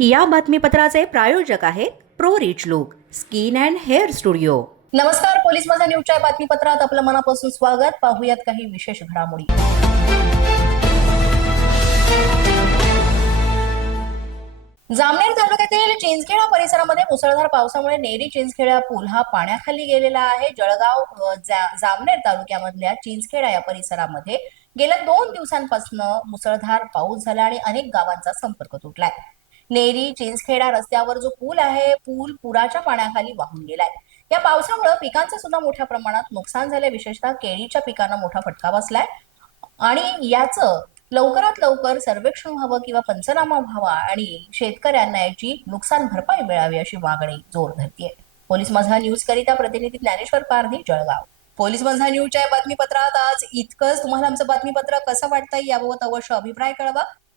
या बातमीपत्राचे प्रायोजक आहेत pro rich look skin and hair studio. नमस्कार पोलीस माझा न्यूजच्या बातमीपत्रात आपलं मनापासून स्वागत. पाहूयात काही विशेष घडामोडी. जामनेर तालुक्यातील चिंचखेडा परिसरामध्ये मुसळधार पावसामुळे नेरी चिंचखेडा पूल हा पाण्याखाली गेलेला आहे. जळगाव जा- जामनेर तालुक्यामधल्या चिंचखेडा या परिसरामध्ये गेल्या दोन दिवसांपासून मुसळधार पाऊस झाला आणि अनेक गावांचा संपर्क तुटलाय. नेरी चिंचखेडा रस्त्यावर जो पूल आहे पूल पुराच्या पाण्याखाली वाहून गेलाय. या पावसामुळे पिकांचं सुद्धा मोठ्या प्रमाणात नुकसान झालंय. विशेषतः केळीच्या पिकांना मोठा फटका बसलाय. आणि याचं लवकरात लवकर सर्वेक्षण व्हावं किंवा पंचनामा व्हावा आणि शेतकऱ्यांना याची नुकसान भरपाई मिळावी अशी मागणी जोर धरतीये. पोलीस माझा न्यूज करिता प्रतिनिधी ज्ञानेश्वर पारधी जळगाव. पोलीस माझा न्यूजच्या बातमीपत्रात आज इतकंच. तुम्हाला आमचं बातमीपत्र कसं वाटतंय याबाबत अवश्य अभिप्राय कळवा.